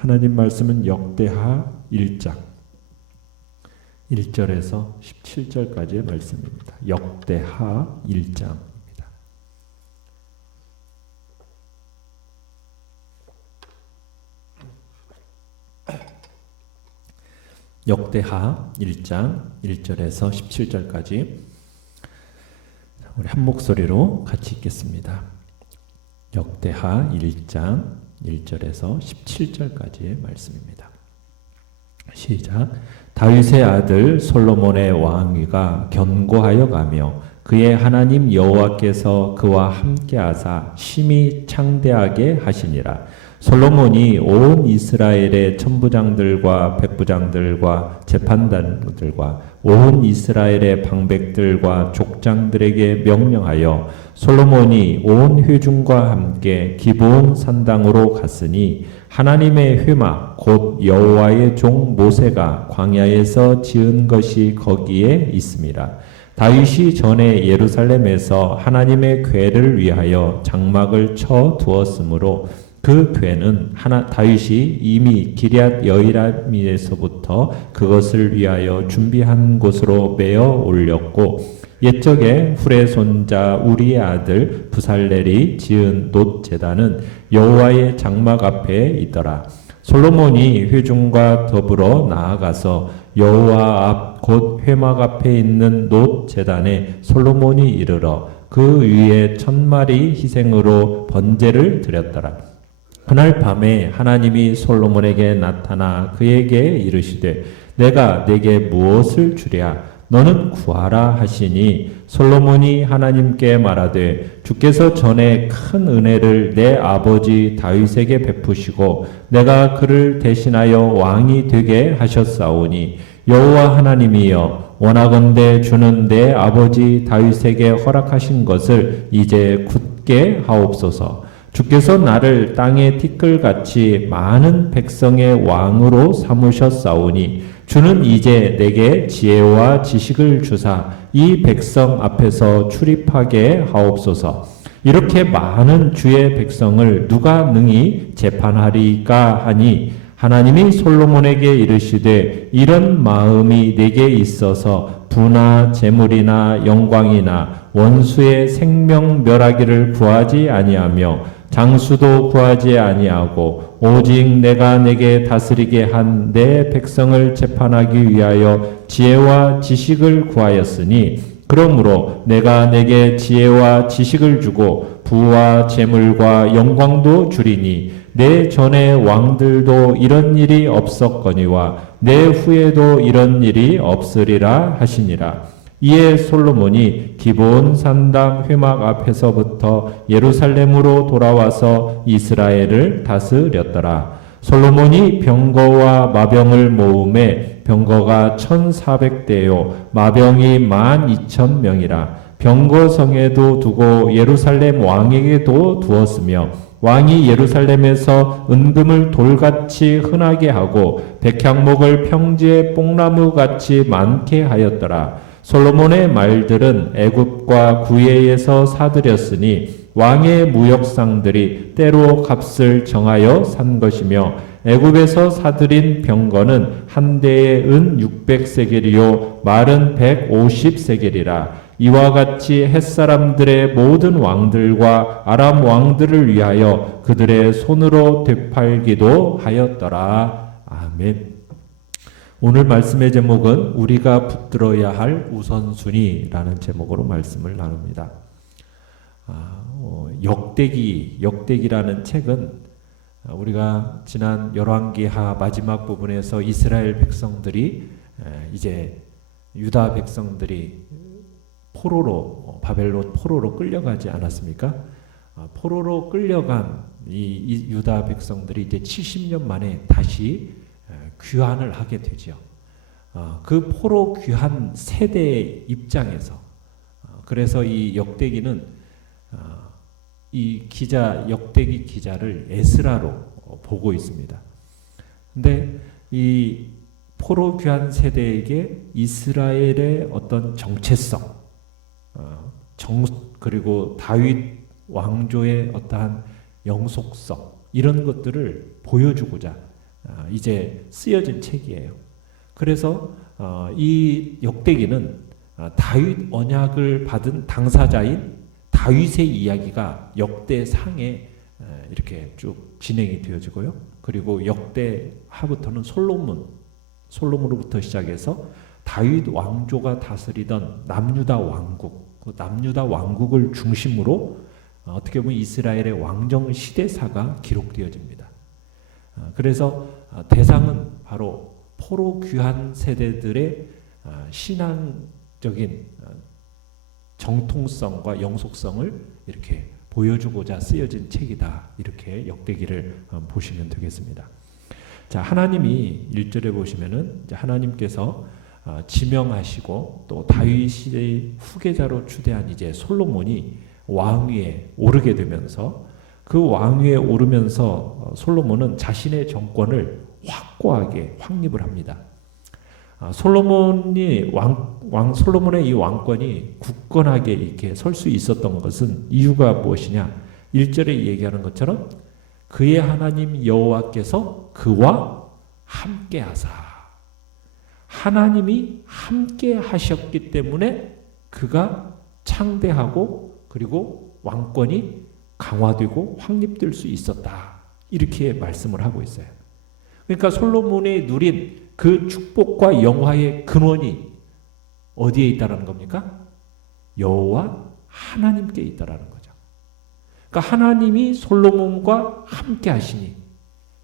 하나님 말씀은 역대하 1장 1절에서 17절까지의 말씀입니다. 역대하 1장입니다. 역대하 1장 1절에서 17절까지 우리 한 목소리로 같이 읽겠습니다. 역대하 1장 1절에서 17절까지의 말씀입니다. 시작. 다윗의 아들 솔로몬의 왕위가 견고하여 가며 그의 하나님 여호와께서 그와 함께하사 심히 창대하게 하시니라. 솔로몬이 온 이스라엘의 천부장들과 백부장들과 재판관들과 온 이스라엘의 방백들과 족장들에게 명령하여 솔로몬이 온 회중과 함께 기브온 산당으로 갔으니 하나님의 회막 곧 여호와의 종 모세가 광야에서 지은 것이 거기에 있음이라. 다윗이 전에 예루살렘에서 하나님의 궤를 위하여 장막을 쳐 두었으므로 그 궤는 다윗이 이미 기럇 여이람에서부터 그것을 위하여 준비한 곳으로 메어 올렸고 옛적에 훌의 손자 우리의 아들 부살렐이 지은 놋 제단은 여호와의 장막 앞에 있더라. 솔로몬이 회중과 더불어 나아가서 여호와 앞 곧 회막 앞에 있는 놋 제단에 솔로몬이 이르러 그 위에 1000마리 희생으로 번제를 드렸더라. 그날 밤에 하나님이 솔로몬에게 나타나 그에게 이르시되 내가 내게 무엇을 주랴 너는 구하라 하시니 솔로몬이 하나님께 말하되 주께서 전에 큰 은혜를 내 아버지 다윗에게 베푸시고 내가 그를 대신하여 왕이 되게 하셨사오니 여호와 하나님이여 원하건대 주는 내 아버지 다윗에게 허락하신 것을 이제 굳게 하옵소서. 주께서 나를 땅의 티끌같이 많은 백성의 왕으로 삼으셨사오니 주는 이제 내게 지혜와 지식을 주사 이 백성 앞에서 출입하게 하옵소서. 이렇게 많은 주의 백성을 누가 능히 재판하리까 하니 하나님이 솔로몬에게 이르시되 이런 마음이 내게 있어서 부나 재물이나 영광이나 원수의 생명 멸하기를 구하지 아니하며 장수도 구하지 아니하고 오직 내가 내게 다스리게 한 내 백성을 재판하기 위하여 지혜와 지식을 구하였으니 그러므로 내가 내게 지혜와 지식을 주고 부와 재물과 영광도 주리니 내 전에 왕들도 이런 일이 없었거니와 내 후에도 이런 일이 없으리라 하시니라. 이에 솔로몬이 기브온 산당 회막 앞에서부터 예루살렘으로 돌아와서 이스라엘을 다스렸더라. 솔로몬이 병거와 마병을 모음에 병거가 1400대요 마병이 12,000명이라. 병거성에도 두고 예루살렘 왕에게도 두었으며 왕이 예루살렘에서 은금을 돌같이 흔하게 하고 백향목을 평지의 뽕나무같이 많게 하였더라. 솔로몬의 말들은 애굽과 구예에서 사들였으니 왕의 무역상들이 때로 값을 정하여 산 것이며 애굽에서 사들인 병거는 한 대에 은 600세겔이요 말은 150세겔이라. 이와 같이 햇사람들의 모든 왕들과 아람 왕들을 위하여 그들의 손으로 되팔기도 하였더라. 아멘. 오늘 말씀의 제목은 우리가 붙들어야 할 우선순위라는 제목으로 말씀을 나눕니다. 역대기라는 책은 우리가 지난 열왕기하 마지막 부분에서 이스라엘 백성들이 이제 유다 백성들이 바벨론 포로로 끌려가지 않았습니까? 포로로 끌려간 이 유다 백성들이 이제 70년 만에 다시 귀환을 하게 되죠. 그 포로 귀환 세대의 입장에서 그래서 이 역대기는 이 역대기 기자를 에스라로 보고 있습니다. 근데 이 포로 귀환 세대에게 이스라엘의 어떤 정체성, 그리고 다윗 왕조의 어떠한 영속성 이런 것들을 보여주고자 이제 쓰여진 책이에요. 그래서 이 역대기는 다윗 언약을 받은 당사자인 다윗의 이야기가 역대상에 이렇게 쭉 진행이 되어지고요. 그리고 역대하부터는 솔로몬으로부터 시작해서 다윗 왕조가 다스리던 남유다 왕국, 그 남유다 왕국을 중심으로 어떻게 보면 이스라엘의 왕정 시대사가 기록되어집니다. 그래서 대상은 바로 포로 귀환 세대들의 신앙적인 정통성과 영속성을 이렇게 보여주고자 쓰여진 책이다. 이렇게 역대기를 보시면 되겠습니다. 자, 하나님이 1절에 보시면은 하나님께서 지명하시고 또 다윗의 후계자로 추대한 이제 솔로몬이 왕위에 오르게 되면서 그 왕위에 오르면서 솔로몬은 자신의 정권을 확고하게 확립을 합니다. 솔로몬의 이 왕권이 굳건하게 이렇게 설 수 있었던 것은 이유가 무엇이냐? 1절에 얘기하는 것처럼 그의 하나님 여호와께서 그와 함께하사, 하나님이 함께 하셨기 때문에 그가 창대하고 그리고 왕권이 강화되고 확립될 수 있었다. 이렇게 말씀을 하고 있어요. 그러니까 솔로몬이 누린 그 축복과 영화의 근원이 어디에 있다라는 겁니까? 여호와 하나님께 있다라는 거죠. 그러니까 하나님이 솔로몬과 함께 하시니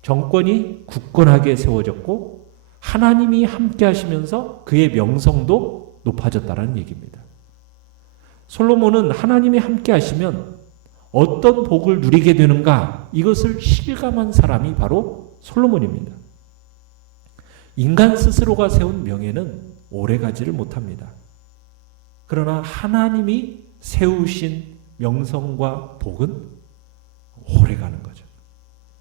정권이 굳건하게 세워졌고 하나님이 함께 하시면서 그의 명성도 높아졌다라는 얘기입니다. 솔로몬은 하나님이 함께 하시면 어떤 복을 누리게 되는가, 이것을 실감한 사람이 바로 솔로몬입니다. 인간 스스로가 세운 명예는 오래가지를 못합니다. 그러나 하나님이 세우신 명성과 복은 오래가는 거죠.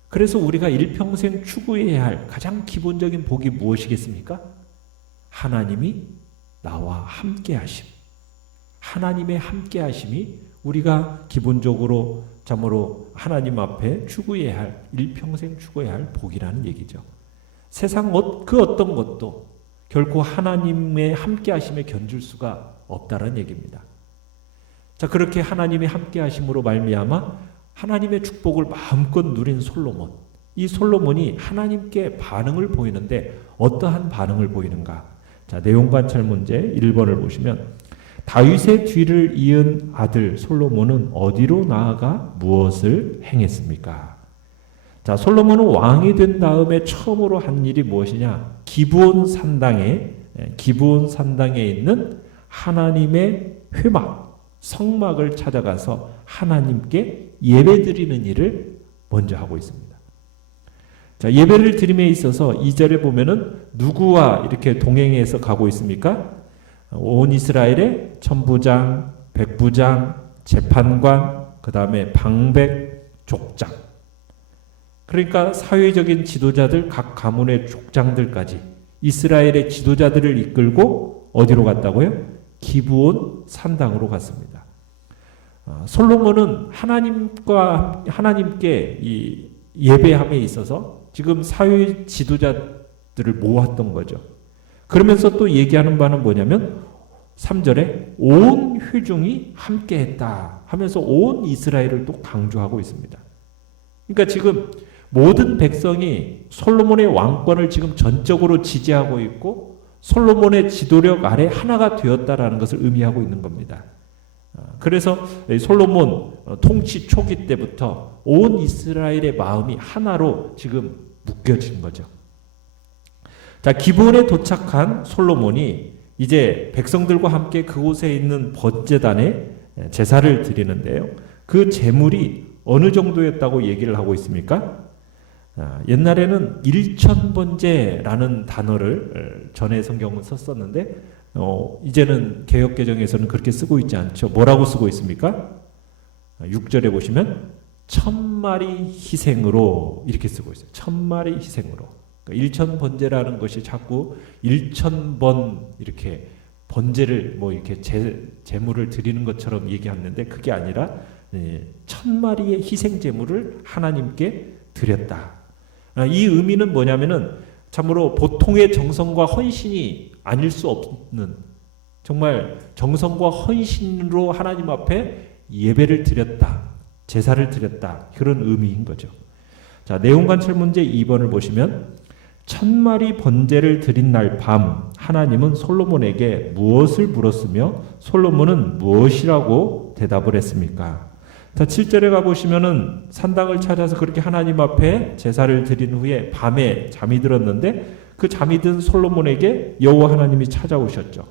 그래서 우리가 일평생 추구해야 할 가장 기본적인 복이 무엇이겠습니까? 하나님이 나와 함께 하심. 하나님의 함께 하심이 우리가 기본적으로 참으로 하나님 앞에 추구해야 할, 일평생 추구해야 할 복이라는 얘기죠. 세상 그 어떤 것도 결코 하나님의 함께 하심에 견줄 수가 없다는 얘기입니다. 자, 그렇게 하나님의 함께 하심으로 말미암아 하나님의 축복을 마음껏 누린 솔로몬. 이 솔로몬이 하나님께 반응을 보이는데 어떠한 반응을 보이는가? 자, 내용 관찰 문제 1번을 보시면 다윗의 뒤를 이은 아들 솔로몬은 어디로 나아가 무엇을 행했습니까? 자, 솔로몬은 왕이 된 다음에 처음으로 한 일이 무엇이냐? 기브온 산당에 있는 하나님의 회막, 성막을 찾아가서 하나님께 예배드리는 일을 먼저 하고 있습니다. 자, 예배를 드림에 있어서 2절에 보면은 누구와 이렇게 동행해서 가고 있습니까? 온 이스라엘의 천부장, 백부장, 재판관, 그 다음에 방백, 족장. 그러니까 사회적인 지도자들, 각 가문의 족장들까지 이스라엘의 지도자들을 이끌고 어디로 갔다고요? 기브온 산당으로 갔습니다. 솔로몬은 하나님께 이 예배함에 있어서 지금 사회 지도자들을 모았던 거죠. 그러면서 또 얘기하는 바는 뭐냐면 3절에 온 회중이 함께했다 하면서 온 이스라엘을 또 강조하고 있습니다. 그러니까 지금 모든 백성이 솔로몬의 왕권을 지금 전적으로 지지하고 있고 솔로몬의 지도력 아래 하나가 되었다라는 것을 의미하고 있는 겁니다. 그래서 솔로몬 통치 초기 때부터 온 이스라엘의 마음이 하나로 지금 묶여진 거죠. 자, 기브온에 도착한 솔로몬이 이제 백성들과 함께 그곳에 있는 번제단에 제사를 드리는데요. 그 제물이 어느 정도였다고 얘기를 하고 있습니까? 옛날에는 일천번제라는 단어를 전에 성경은 썼었는데 이제는 개역개정에서는 그렇게 쓰고 있지 않죠. 뭐라고 쓰고 있습니까? 6절에 보시면 1000마리 희생으로 이렇게 쓰고 있어요. 1000마리 희생으로. 그러니까 1000번제라는 것이 자꾸 1000번 이렇게 번제를 뭐 이렇게 제물을 드리는 것처럼 얘기하는데 그게 아니라 1000마리의 희생 제물을 하나님께 드렸다. 이 의미는 뭐냐면은 참으로 보통의 정성과 헌신이 아닐 수 없는 정말 정성과 헌신으로 하나님 앞에 예배를 드렸다, 제사를 드렸다, 그런 의미인 거죠. 자, 내용관찰 문제 2번을 보시면 1000마리 번제를 드린 날 밤 하나님은 솔로몬에게 무엇을 물었으며 솔로몬은 무엇이라고 대답을 했습니까? 자, 7절에 가보시면은 산당을 찾아서 그렇게 하나님 앞에 제사를 드린 후에 밤에 잠이 들었는데 그 잠이 든 솔로몬에게 여호와 하나님이 찾아오셨죠.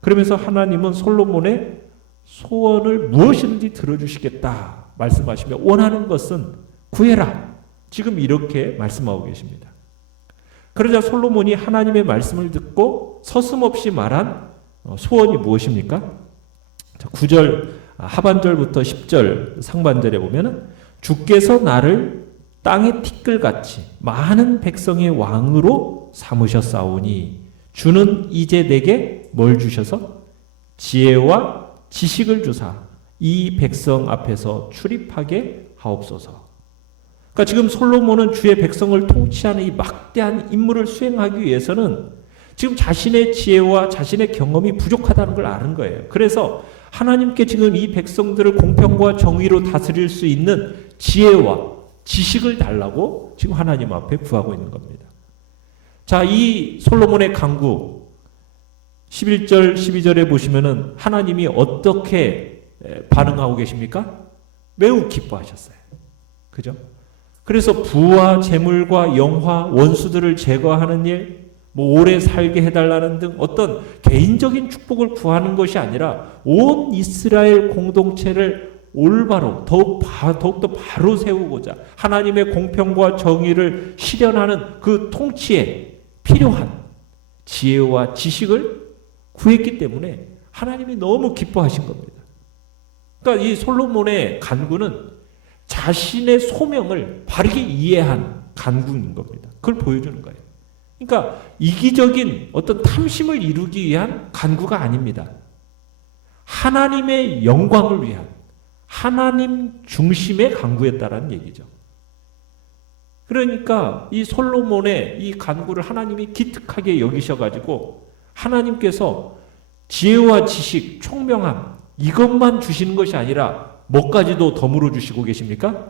그러면서 하나님은 솔로몬의 소원을 무엇이든지 들어주시겠다 말씀하시며 원하는 것은 구해라. 지금 이렇게 말씀하고 계십니다. 그러자 솔로몬이 하나님의 말씀을 듣고 서슴없이 말한 소원이 무엇입니까? 자, 9절 하반절부터 10절 상반절에 보면은 주께서 나를 땅의 티끌같이 많은 백성의 왕으로 삼으셨사오니 주는 이제 내게 뭘 주셔서 지혜와 지식을 주사 이 백성 앞에서 출입하게 하옵소서. 그러니까 지금 솔로몬은 주의 백성을 통치하는 이 막대한 임무를 수행하기 위해서는 지금 자신의 지혜와 자신의 경험이 부족하다는 걸 아는 거예요. 그래서 하나님께 지금 이 백성들을 공평과 정의로 다스릴 수 있는 지혜와 지식을 달라고 지금 하나님 앞에 구하고 있는 겁니다. 자, 이 솔로몬의 간구 11절 12절에 보시면은 하나님이 어떻게 반응하고 계십니까? 매우 기뻐하셨어요. 그죠? 그래서 부와 재물과 영화, 원수들을 제거하는 일, 오래 살게 해달라는 등 어떤 개인적인 축복을 구하는 것이 아니라 온 이스라엘 공동체를 올바로 더욱더 바로 세우고자 하나님의 공평과 정의를 실현하는 그 통치에 필요한 지혜와 지식을 구했기 때문에 하나님이 너무 기뻐하신 겁니다. 그러니까 이 솔로몬의 간구는 자신의 소명을 바르게 이해한 간구인 겁니다. 그걸 보여주는 거예요. 그러니까 이기적인 어떤 탐심을 이루기 위한 간구가 아닙니다. 하나님의 영광을 위한 하나님 중심의 간구였다라는 얘기죠. 그러니까 이 솔로몬의 이 간구를 하나님이 기특하게 여기셔가지고 하나님께서 지혜와 지식, 총명함 이것만 주시는 것이 아니라 뭐까지도 덤으로 주시고 계십니까?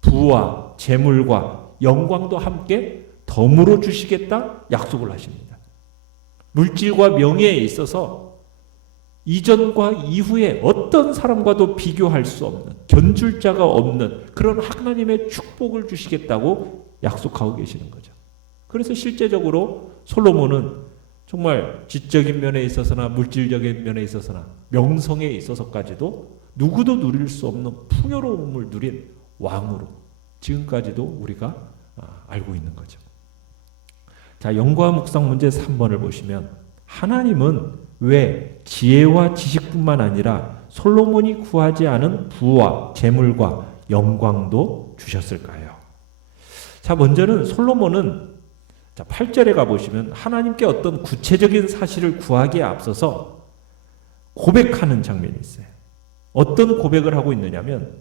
부와 재물과 영광도 함께 덤으로 주시겠다 약속을 하십니다. 물질과 명예에 있어서 이전과 이후에 어떤 사람과도 비교할 수 없는 견줄 자가 없는 그런 하나님의 축복을 주시겠다고 약속하고 계시는 거죠. 그래서 실제적으로 솔로몬은 정말 지적인 면에 있어서나 물질적인 면에 있어서나 명성에 있어서까지도 누구도 누릴 수 없는 풍요로움을 누린 왕으로 지금까지도 우리가 알고 있는 거죠. 자, 연구와 묵상 문제 3번을 보시면 하나님은 왜 지혜와 지식뿐만 아니라 솔로몬이 구하지 않은 부와 재물과 영광도 주셨을까요? 자, 먼저는 솔로몬은 8절에 가보시면 하나님께 어떤 구체적인 사실을 구하기에 앞서서 고백하는 장면이 있어요. 어떤 고백을 하고 있느냐면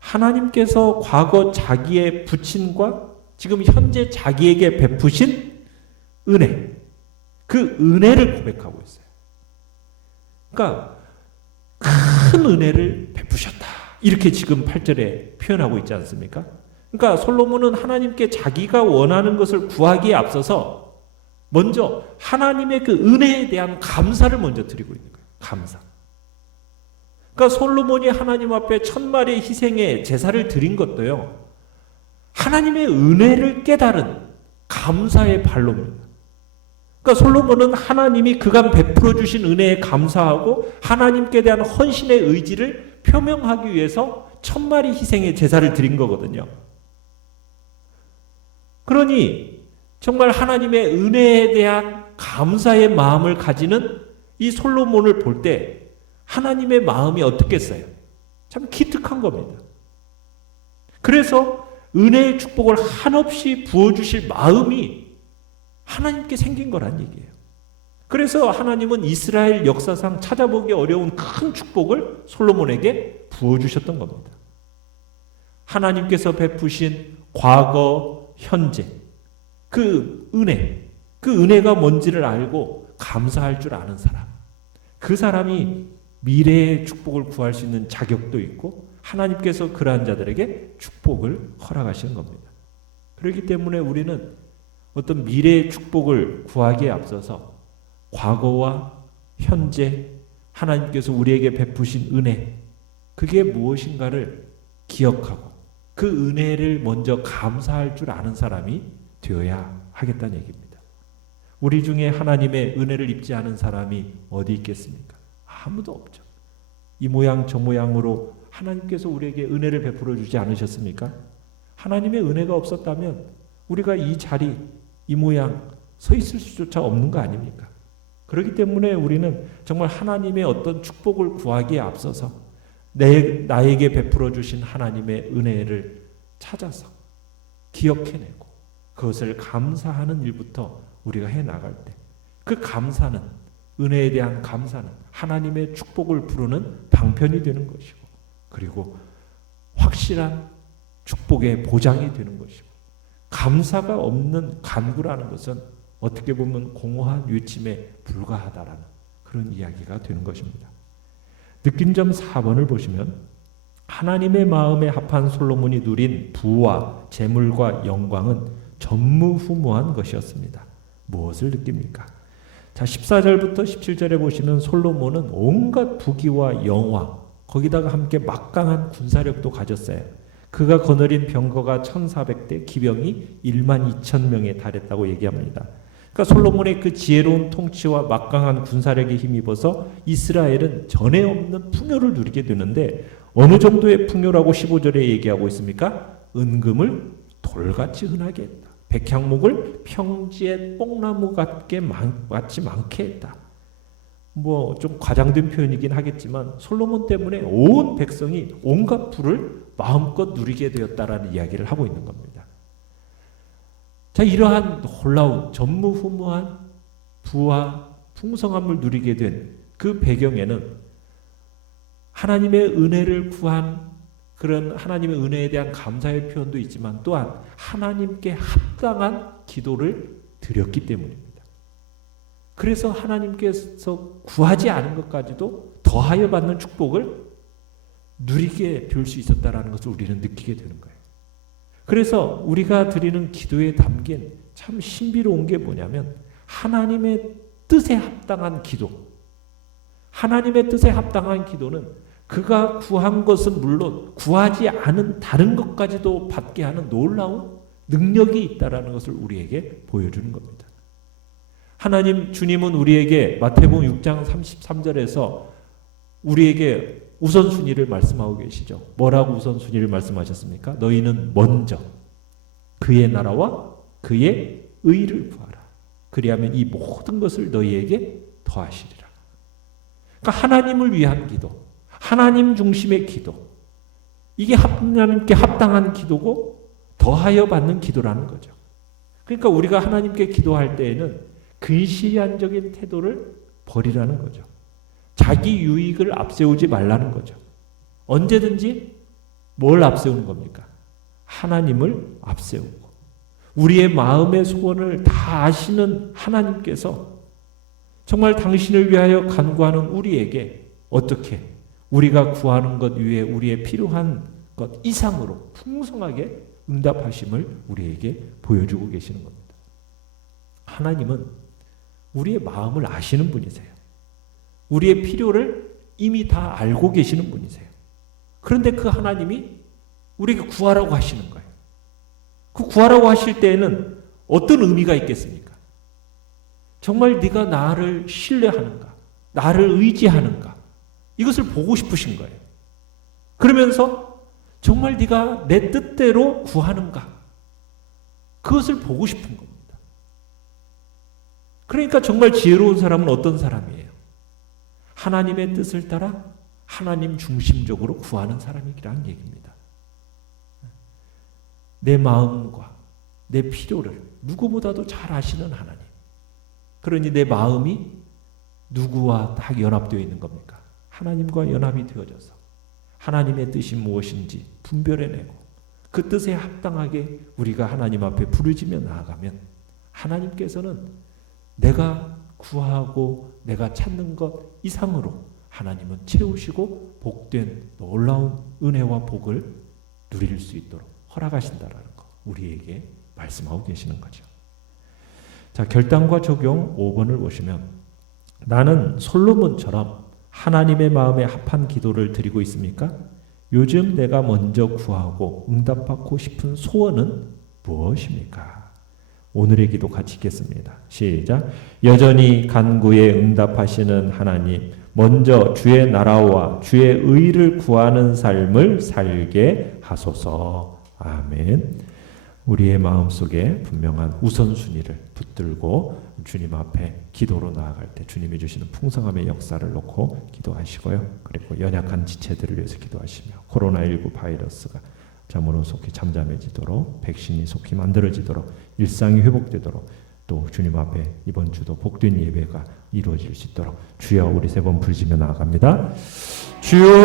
하나님께서 과거 자기의 부친과 지금 현재 자기에게 베푸신 은혜, 그 은혜를 고백하고 있어요. 그러니까 큰 은혜를 베푸셨다. 이렇게 지금 8절에 표현하고 있지 않습니까? 그러니까 솔로몬은 하나님께 자기가 원하는 것을 구하기에 앞서서 먼저 하나님의 그 은혜에 대한 감사를 먼저 드리고 있는 거예요. 감사. 그러니까 솔로몬이 하나님 앞에 1000마리의 희생의 제사를 드린 것도요. 하나님의 은혜를 깨달은 감사의 발로입니다. 그러니까 솔로몬은 하나님이 그간 베풀어 주신 은혜에 감사하고 하나님께 대한 헌신의 의지를 표명하기 위해서 1000마리 희생의 제사를 드린 거거든요. 그러니 정말 하나님의 은혜에 대한 감사의 마음을 가지는 이 솔로몬을 볼 때 하나님의 마음이 어떻겠어요? 참 기특한 겁니다. 그래서 은혜의 축복을 한없이 부어주실 마음이 하나님께 생긴 거란 얘기예요. 그래서 하나님은 이스라엘 역사상 찾아보기 어려운 큰 축복을 솔로몬에게 부어주셨던 겁니다. 하나님께서 베푸신 과거, 현재, 그 은혜가 뭔지를 알고 감사할 줄 아는 사람, 그 사람이 미래의 축복을 구할 수 있는 자격도 있고 하나님께서 그러한 자들에게 축복을 허락하시는 겁니다. 그렇기 때문에 우리는 어떤 미래의 축복을 구하기에 앞서서 과거와 현재 하나님께서 우리에게 베푸신 은혜, 그게 무엇인가를 기억하고 그 은혜를 먼저 감사할 줄 아는 사람이 되어야 하겠다는 얘기입니다. 우리 중에 하나님의 은혜를 입지 않은 사람이 어디 있겠습니까? 아무도 없죠. 이 모양 저 모양으로 하나님께서 우리에게 은혜를 베풀어 주지 않으셨습니까? 하나님의 은혜가 없었다면 우리가 이 자리, 이 모양 서 있을 수조차 없는 거 아닙니까? 그렇기 때문에 우리는 정말 하나님의 어떤 축복을 구하기에 앞서서 나에게 베풀어 주신 하나님의 은혜를 찾아서 기억해내고 그것을 감사하는 일부터 우리가 해나갈 때, 그 감사는, 은혜에 대한 감사는 하나님의 축복을 부르는 방편이 되는 것이고, 그리고 확실한 축복의 보장이 되는 것이고, 감사가 없는 간구라는 것은 어떻게 보면 공허한 외침에 불과하다라는 그런 이야기가 되는 것입니다. 느낀 점 4번을 보시면 하나님의 마음에 합한 솔로몬이 누린 부와 재물과 영광은 전무후무한 것이었습니다. 무엇을 느낍니까? 자, 14절부터 17절에 보시면 솔로몬은 온갖 부귀와 영화, 거기다가 함께 막강한 군사력도 가졌어요. 그가 거느린 병거가 1400대, 기병이 12,000명에 달했다고 얘기합니다. 그러니까 솔로몬의 그 지혜로운 통치와 막강한 군사력에 힘입어서 이스라엘은 전에 없는 풍요를 누리게 되는데, 어느 정도의 풍요라고 15절에 얘기하고 있습니까? 은금을 돌같이 흔하게 했다. 백향목을 평지의 뽕나무 같이 많게 했다. 뭐 좀 과장된 표현이긴 하겠지만 솔로몬 때문에 온 백성이 온갖 부를 마음껏 누리게 되었다라는 이야기를 하고 있는 겁니다. 자, 이러한 놀라운 전무후무한 부와 풍성함을 누리게 된 그 배경에는 하나님의 은혜를 구한 그런 하나님의 은혜에 대한 감사의 표현도 있지만 또한 하나님께 합당한 기도를 드렸기 때문입니다. 그래서 하나님께서 구하지 않은 것까지도 더하여 받는 축복을 누리게 될 수 있었다는 것을 우리는 느끼게 되는 거예요. 그래서 우리가 드리는 기도에 담긴 참 신비로운 게 뭐냐면 하나님의 뜻에 합당한 기도. 하나님의 뜻에 합당한 기도는 그가 구한 것은 물론 구하지 않은 다른 것까지도 받게 하는 놀라운 능력이 있다라는 것을 우리에게 보여주는 겁니다. 하나님 주님은 우리에게 마태복음 6장 33절에서 우리에게 우선순위를 말씀하고 계시죠. 뭐라고 우선순위를 말씀하셨습니까? 너희는 먼저 그의 나라와 그의 의를 구하라. 그리하면 이 모든 것을 너희에게 더하시리라. 그러니까 하나님을 위한 기도, 하나님 중심의 기도, 이게 하나님께 합당한 기도고 더하여 받는 기도라는 거죠. 그러니까 우리가 하나님께 기도할 때에는 근시안적인 태도를 버리라는 거죠. 자기 유익을 앞세우지 말라는 거죠. 언제든지 뭘 앞세우는 겁니까? 하나님을 앞세우고 우리의 마음의 소원을 다 아시는 하나님께서 정말 당신을 위하여 간구하는 우리에게 어떻게 우리가 구하는 것 위에 우리의 필요한 것 이상으로 풍성하게 응답하심을 우리에게 보여주고 계시는 겁니다. 하나님은 우리의 마음을 아시는 분이세요. 우리의 필요를 이미 다 알고 계시는 분이세요. 그런데 그 하나님이 우리에게 구하라고 하시는 거예요. 그 구하라고 하실 때에는 어떤 의미가 있겠습니까? 정말 네가 나를 신뢰하는가? 나를 의지하는가? 이것을 보고 싶으신 거예요. 그러면서 정말 네가 내 뜻대로 구하는가? 그것을 보고 싶은 겁니다. 그러니까 정말 지혜로운 사람은 어떤 사람이에요? 하나님의 뜻을 따라 하나님 중심적으로 구하는 사람이라는 얘기입니다. 내 마음과 내 필요를 누구보다도 잘 아시는 하나님. 그러니 내 마음이 누구와 딱 연합되어 있는 겁니까? 하나님과 연합이 되어져서 하나님의 뜻이 무엇인지 분별해내고 그 뜻에 합당하게 우리가 하나님 앞에 부르짖며 나아가면 하나님께서는 내가 구하고 내가 찾는 것 이상으로 하나님은 채우시고 복된 놀라운 은혜와 복을 누릴 수 있도록 허락하신다라는 거 우리에게 말씀하고 계시는 거죠. 자, 결단과 적용 5번을 보시면 나는 솔로몬처럼 하나님의 마음에 합한 기도를 드리고 있습니까? 요즘 내가 먼저 구하고 응답받고 싶은 소원은 무엇입니까? 오늘의 기도 같이 읽겠습니다. 시작. 여전히 간구에 응답하시는 하나님, 먼저 주의 나라와 주의 의를 구하는 삶을 살게 하소서. 아멘. 우리의 마음속에 분명한 우선순위를 붙들고 주님 앞에 기도로 나아갈 때 주님이 주시는 풍성함의 역사를 놓고 기도하시고요. 그리고 연약한 지체들을 위해서 기도하시며 코로나19 바이러스가 잠으로 속히 잠잠해지도록 백신이 속히 만들어지도록 일상이 회복되도록 또 주님 앞에 이번 주도 복된 예배가 이루어질 수 있도록 주여 우리 세 번 부르짖며 나아갑니다. 주여